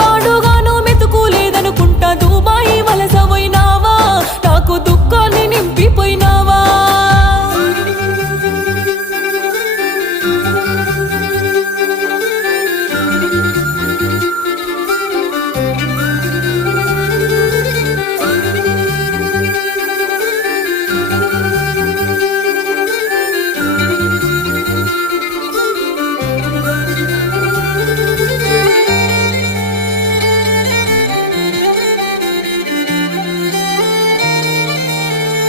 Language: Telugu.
పాడుగాను మెతుకు లేదనుకుంటా దుబాయ్